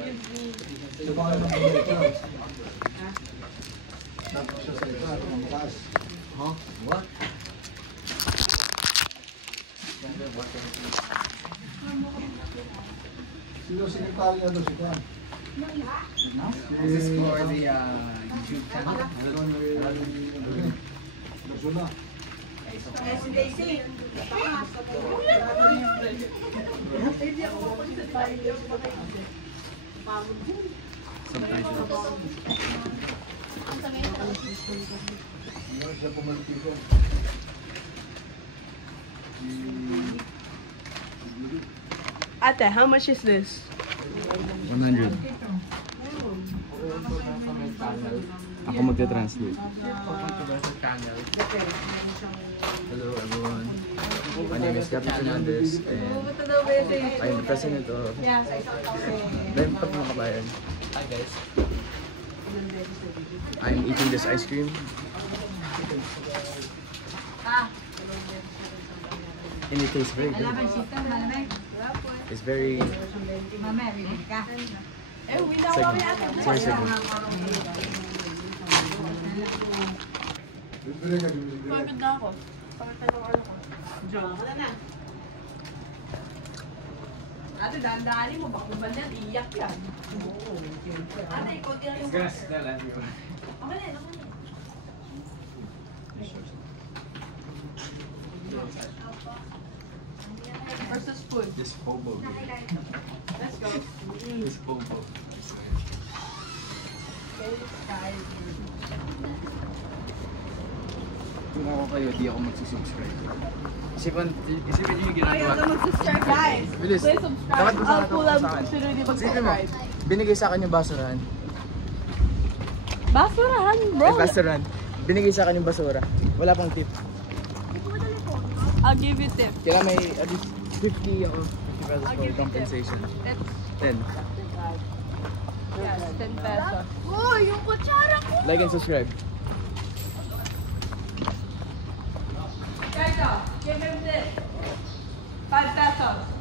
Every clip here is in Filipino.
Ito pa kayo mag-break. Tapos siya sa ito, ang taas. Huh? What? Sino secretary na doon si Kwan? This is for the YouTube channel. Laguna. Siya pumalitigo. Ate, how much is this? 100. Ako magte-translate. Hello everyone. My name is Captain Fernandez and I'm the president of Lempat mga kabayan. Hi guys. I'm eating this ice cream. And it tastes very good. It's very Sorry, Cebu. Pagod na ako. Pagod na ako. Joe. Ate, dandali mo. Baka ba yan? Iyak yan. Ate, ikaw din yung... Gas na lang yun. Ako na, ako na. Versus food. This hobo. Let's go. This hobo. Kung ako kayo, di ako magsusubscribe. Isipin niyo yung ginagawa. Ayaw na mag-subscribe, guys. Bilis. Please subscribe. Dapat I'll masarap pull ako up sa akin. sino hindi Isipin mo, mag-subscribe. binigay sa akin yung basurahan. Basurahan, bro. Eh, basurahan. Binigay sa akin yung basura. Wala pang tip. I'll give you tip. Kailangan may at least 50 ako. 50 pesos I'll for give you compensation. It's 10. yes, 10 pesos. Oh, yung kutsara ko! Like and subscribe. Guys, give him this. 5 pesos.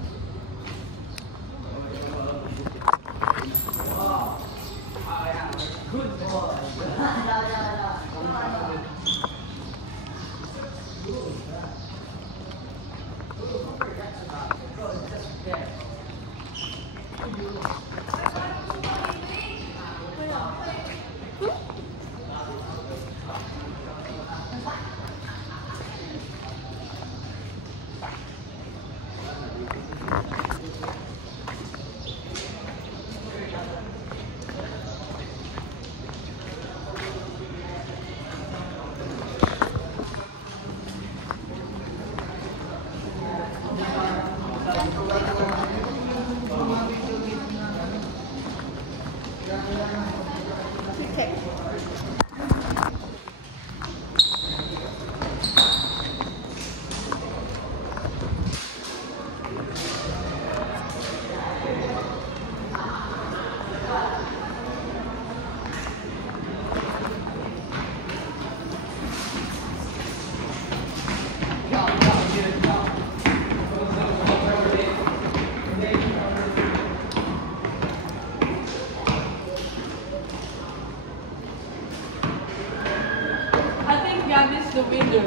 Gabby's the winner.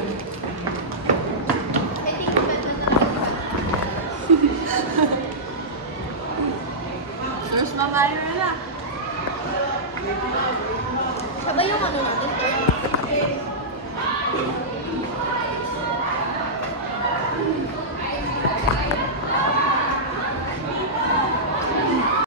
First Mamayo na. Sabay yung ano natin.